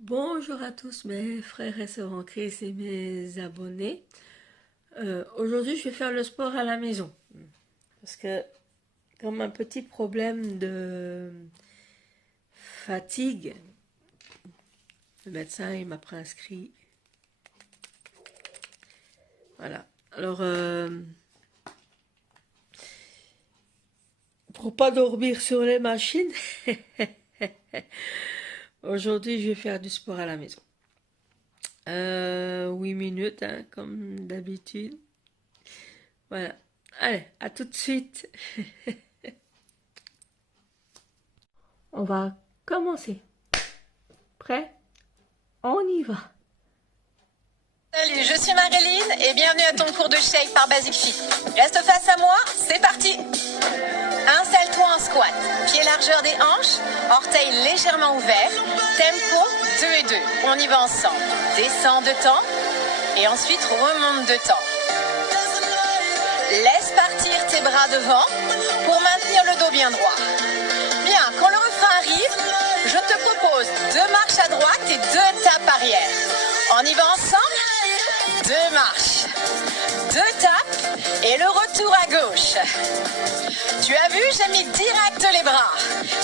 Bonjour à tous mes frères et sœurs en Christ et mes abonnés. Aujourd'hui, je vais faire le sport à la maison. Parce que, comme un petit problème de fatigue, le médecin il m'a prescrit. Voilà. Alors, pour pas dormir sur les machines, aujourd'hui, je vais faire du sport à la maison. 8 minutes, hein, comme d'habitude. Voilà. Allez, à tout de suite. On va commencer. Prêt? On y va. Salut, je suis Marilyn et bienvenue à ton cours de shake par Basic Fit. Reste face à moi, c'est parti. Installe-toi en squat, pied largeur des hanches, orteils légèrement ouverts, tempo 2 et 2. On y va ensemble. Descends de temps et ensuite remonte de temps. Laisse partir tes bras devant pour maintenir le dos bien droit. Bien, quand le refrain arrive, je te propose 2 marches à droite et 2 tapes arrière. On y va ensemble? 2 marches, 2 tapes et le retour à gauche. Tu as vu, j'ai mis direct les bras.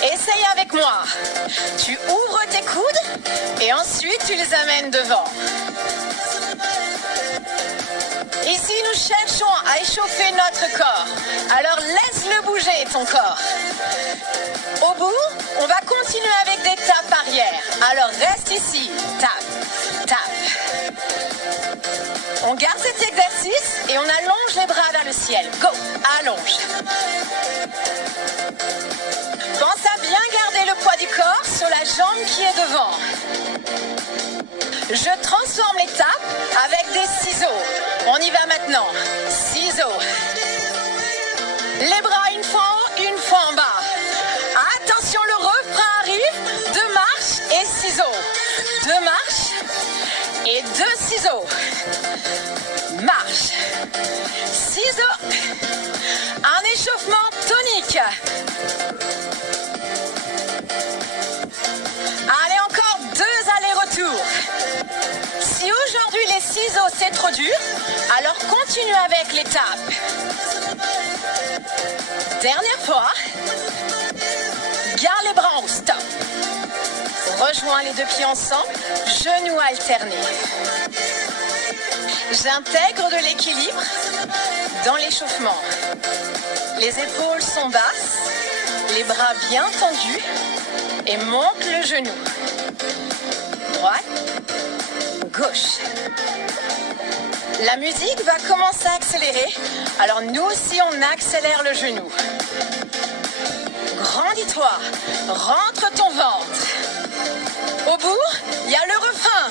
Essaye avec moi. Tu ouvres tes coudes et ensuite tu les amènes devant. Ici, nous cherchons à échauffer notre corps. Alors laisse-le bouger, ton corps. Au bout, on va continuer avec des tapes arrière. Alors reste ici. Tape, tape. On garde cet exercice et on allonge les bras vers le ciel. Go, allonge. Pense à bien garder le poids du corps sur la jambe qui est devant. Je transforme les tapes avec des ciseaux. On y va maintenant. Ciseaux. Les bras une fois en haut, une fois en bas. Attention, le refrain arrive. 2 marches et ciseaux. 2 marches et 2 ciseaux. Marche. Ciseaux. Un échauffement tonique. Allez, encore 2 allers-retours. Si aujourd'hui les ciseaux c'est trop dur, alors continue avec les tapes. Dernière fois. Garde les bras en haut, stop. Rejoins les 2 pieds ensemble, genoux alternés. J'intègre de l'équilibre dans l'échauffement. Les épaules sont basses, les bras bien tendus et monte le genou. Droite, gauche. La musique va commencer à accélérer, alors nous aussi on accélère le genou. Grandis-toi, rentre ton ventre. Au bout, il y a le refrain.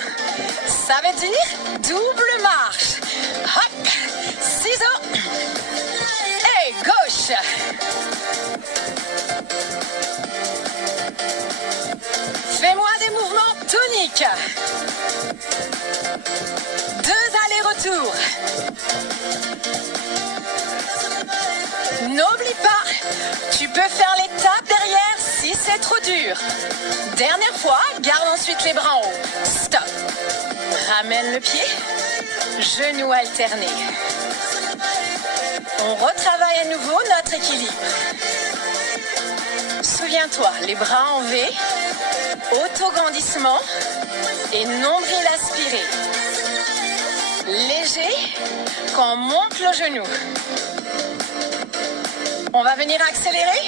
Ça veut dire double marche. Hop, ciseaux. Et gauche. Fais-moi des mouvements toniques. 2 allers-retours. N'oublie pas, tu peux faire les tapes derrière si c'est trop dur. Dernière fois, garde ensuite les bras en haut. Stop. Ramène le pied. Genoux alternés. On retravaille à nouveau notre équilibre. Souviens-toi, les bras en V, autograndissement et nombril aspiré. Léger quand on monte le genou. On va venir accélérer.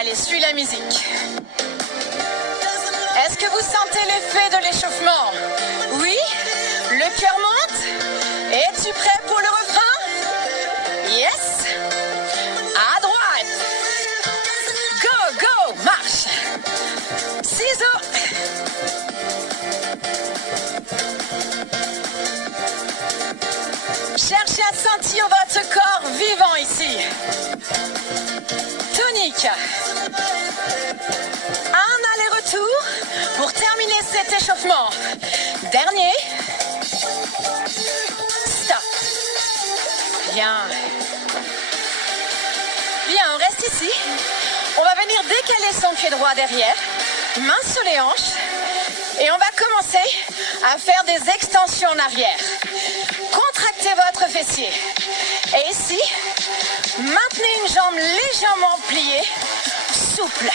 Allez, suis la musique. Est-ce que vous sentez l'effet de l'échauffement? Oui? Le cœur monte? Es-tu prêt pour le refrain? Yes? À droite. Go, go, marche. Ciseaux. Cherchez à sentir votre corps vivant ici. Tonique. Un aller-retour pour terminer cet échauffement. Dernier. Stop. Bien. Bien, on reste ici. On va venir décaler son pied droit derrière. Main sur les hanches. Et on va commencer commencer à faire des extensions en arrière. Contractez votre fessier. Et ici, maintenez une jambe légèrement pliée, souple.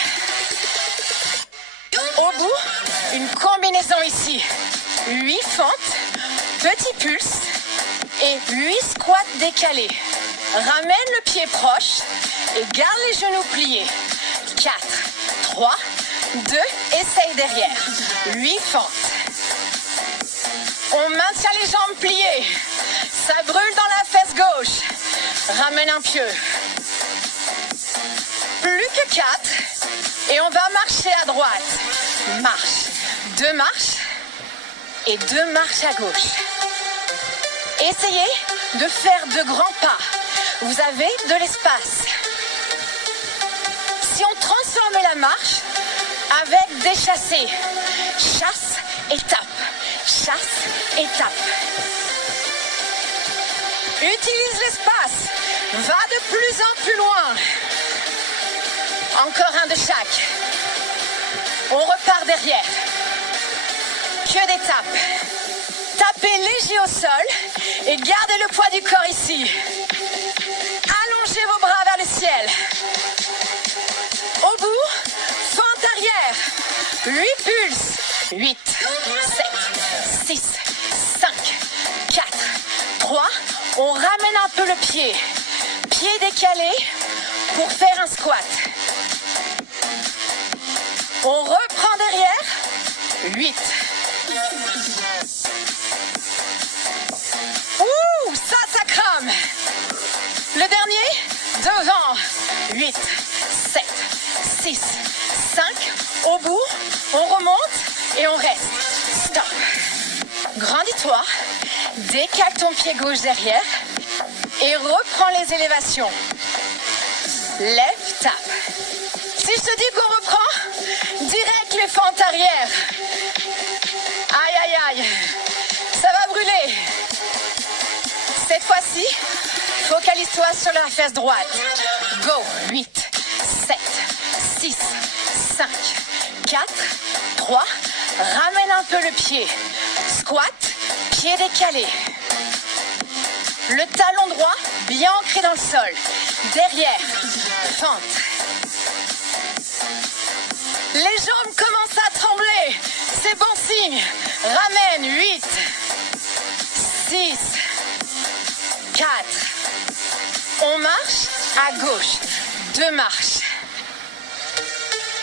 Au bout, une combinaison ici. 8 fentes, petit pulse et 8 squats décalés. Ramène le pied proche et garde les genoux pliés. 4, 3, 2, essaye derrière. 8 fentes. On maintient les jambes pliées. Ça brûle dans la fesse gauche. Ramène un pieu. Plus que 4. Et on va marcher à droite. Marche. 2 marches. Et 2 marches à gauche. Essayez de faire de grands pas. Vous avez de l'espace. Si on transformait la marche avec des chassés. Chasse et tape. Chasse et tape. Utilise l'espace. Va de plus en plus loin. Encore un de chaque. On repart derrière. Que des tapes. Tapez léger au sol et gardez le poids du corps ici. Allongez vos bras vers le ciel. Au bout, fente arrière. 8 pulses. 8, 7, 6, 5, 4, 3. On ramène un peu le pied. Pied décalé pour faire un squat. On reprend derrière. 8. Ouh, ça crame. Le dernier, devant. 8, 7, 6, 5. Au bout, on remonte et on reste. Stop. Grandis-toi. Décale ton pied gauche derrière. Et reprends les élévations. Lève, tape. Si je te dis qu'on reprend, direct les fentes arrière. Aïe, aïe, aïe. Ça va brûler. Cette fois-ci, focalise-toi sur la fesse droite. Go. 8, 7, 6, 5, 4, 3. Ramène un peu le pied. Squat, pied décalé. Le talon droit bien ancré dans le sol. Derrière, fente. Les jambes commencent à trembler. C'est bon signe. Ramène. 8, 6, 4. On marche à gauche. 2 marches.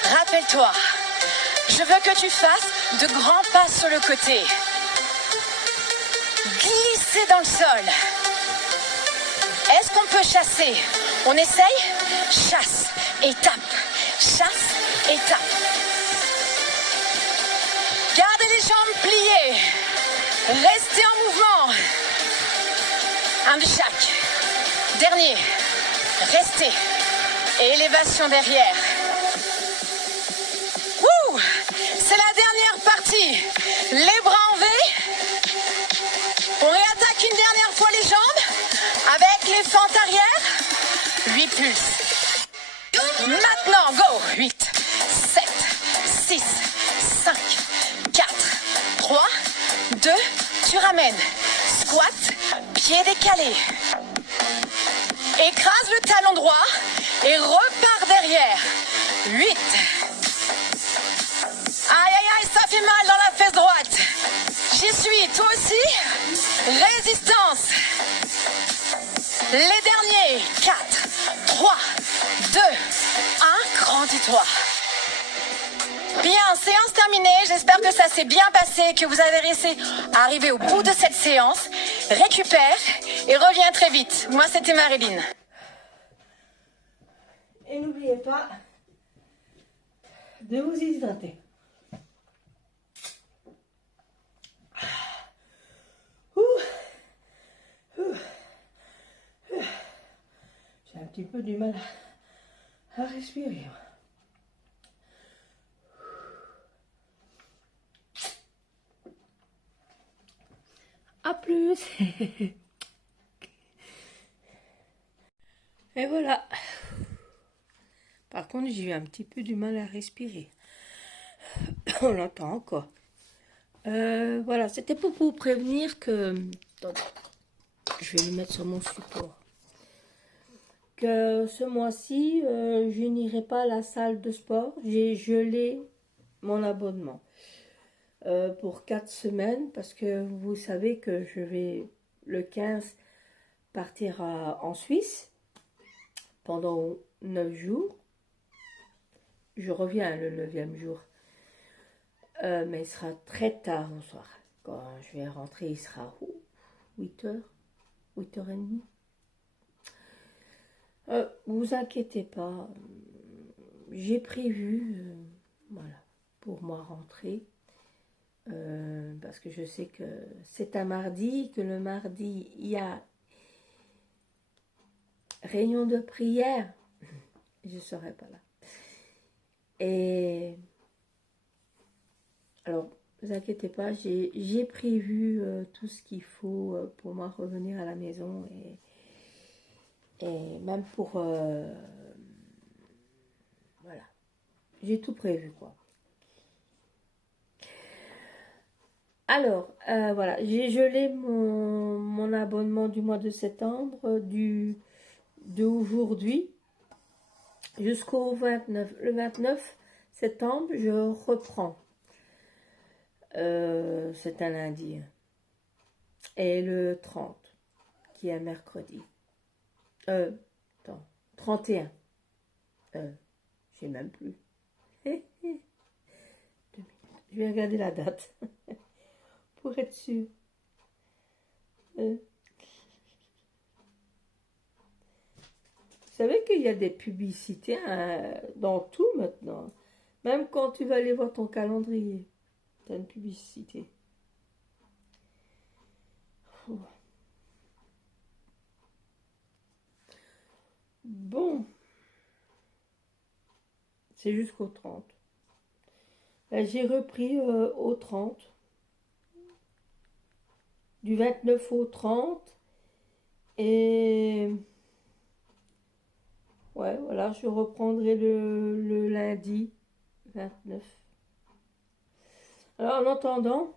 Rappelle-toi, je veux que tu fasses de grands pas sur le côté. Glisser dans le sol. Est-ce qu'on peut chasser? On essaye? Chasse et tape. Chasse et tape. Gardez les jambes pliées. Restez en mouvement. Un de chaque. Dernier. Restez. Et élévation derrière. Ouh, c'est la dernière partie. Les bras en V. On réattaque une dernière fois les jambes avec les fentes arrière. 8 pulses. Maintenant, go. 8, 7, 6, 5, 4, 3, 2. Tu ramènes. Squat, pied décalé. Écrase le talon droit et repars derrière. 8. Aïe, aïe, aïe, ça fait mal dans la fesse droite. J'y suis, toi aussi. Résistance. Les derniers. 4, 3, 2, 1. Grandis-toi. Bien, séance terminée. J'espère que ça s'est bien passé, que vous avez réussi à arriver au bout de cette séance. Récupère et reviens très vite. Moi, c'était Marilyn. Et n'oubliez pas de vous hydrater. J'ai un petit peu du mal à respirer. À plus. Et voilà. Par contre, j'ai eu un petit peu du mal à respirer. On l'entend encore. Voilà, c'était pour vous prévenir que... Attendez, je vais le mettre sur mon support. Que ce mois-ci, je n'irai pas à la salle de sport. J'ai gelé mon abonnement pour 4 semaines parce que vous savez que je vais le 15 partir en Suisse pendant 9 jours. Je reviens le 9e jour. Mais il sera très tard au soir. Quand je vais rentrer, il sera 8h, 8h30. Vous inquiétez pas, j'ai prévu, voilà, pour moi rentrer, parce que je sais que c'est un mardi, que le mardi, il y a réunion de prière, je ne serai pas là. Et alors, ne vous inquiétez pas, j'ai prévu tout ce qu'il faut pour moi revenir à la maison et même pour... voilà, j'ai tout prévu, quoi. Alors, voilà, j'ai gelé mon abonnement du mois de septembre, d'aujourd'hui jusqu'au 29. Le 29 septembre, je reprends. C'est un lundi. Et le 30, qui est un mercredi. Attends, 31. Je sais même plus. 2 minutes. Je vais regarder la date. Pour être sûr. Vous savez qu'il y a des publicités dans tout maintenant. Même quand tu vas aller voir ton calendrier, tu as une publicité. Bon. C'est jusqu'au 30. J'ai repris au 30. Du 29 au 30. Et... ouais, voilà, je reprendrai le lundi 29. Alors, en attendant,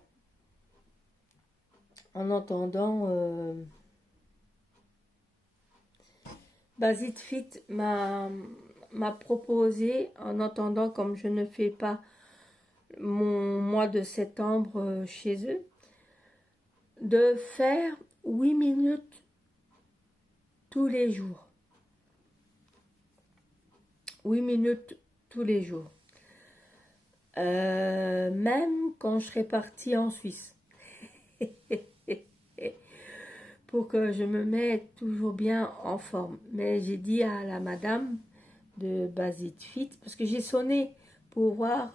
Basit Fit m'a proposé, en attendant, comme je ne fais pas mon mois de septembre chez eux, de faire 8 minutes tous les jours. 8 minutes tous les jours. Même quand je serai partie en Suisse. Pour que je me mette toujours bien en forme. Mais j'ai dit à la madame de Basit Fit, parce que j'ai sonné pour voir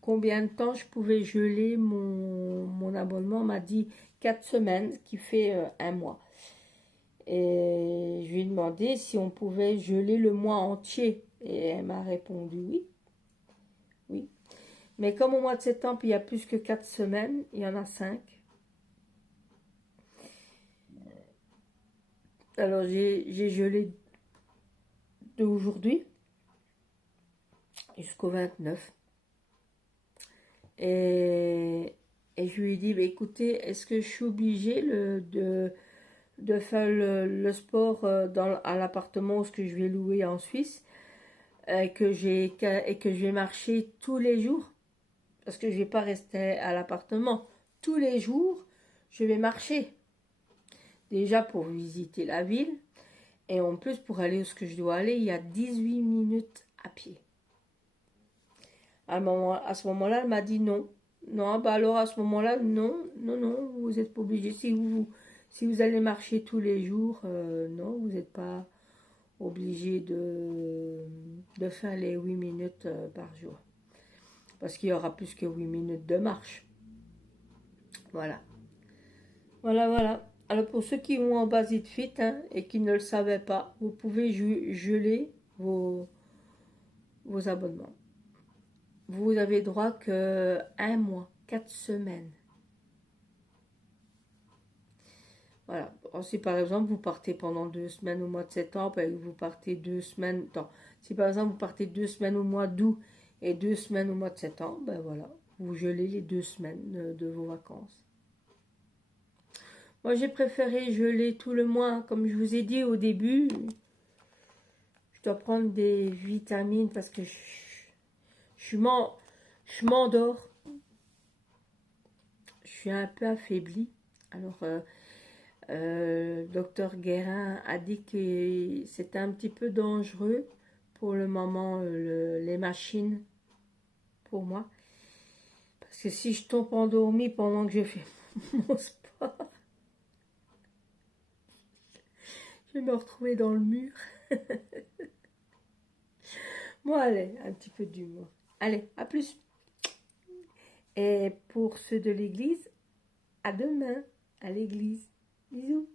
combien de temps je pouvais geler mon abonnement. On m'a dit 4 semaines, qui fait 1 mois. Et je lui ai demandé si on pouvait geler le mois entier. Et elle m'a répondu oui. Oui. Mais comme au mois de septembre, il y a plus que 4 semaines, il y en a 5. Alors j'ai gelé d'aujourd'hui jusqu'au 29. Et je lui ai dit, bah, écoutez, est-ce que je suis obligée de faire le sport à l'appartement où je vais louer en Suisse et que je vais marcher tous les jours? Parce que je ne vais pas rester à l'appartement. Tous les jours, je vais marcher. Déjà pour visiter la ville. Et en plus, pour aller où je dois aller, il y a 18 minutes à pied. À ce moment-là, elle m'a dit non. Non, bah alors à ce moment-là, non, vous n'êtes pas obligé. Si vous allez marcher tous les jours, non, vous n'êtes pas obligé de faire les 8 minutes par jour. Parce qu'il y aura plus que 8 minutes de marche. Voilà. Voilà. Alors pour ceux qui vont en Basit Fit et qui ne le savaient pas, vous pouvez geler vos abonnements. Vous avez droit que 1 mois, 4 semaines. Voilà. Si par exemple vous partez pendant 2 semaines au mois de septembre et vous partez 2 semaines... si par exemple vous partez 2 semaines au mois d'août et 2 semaines au mois de septembre, ben voilà. vous gelez les 2 semaines de vos vacances. Moi, j'ai préféré geler tout le mois. Comme je vous ai dit au début, je dois prendre des vitamines parce que je m'endors. Je suis un peu affaiblie. Alors, docteur Guérin a dit que c'était un petit peu dangereux pour le moment, les machines, pour moi. Parce que si je tombe endormie pendant que je fais mon sport, je vais me retrouver dans le mur. Bon, allez, un petit peu d'humour. Allez, à plus. Et pour ceux de l'église, à demain, à l'église. Bisous.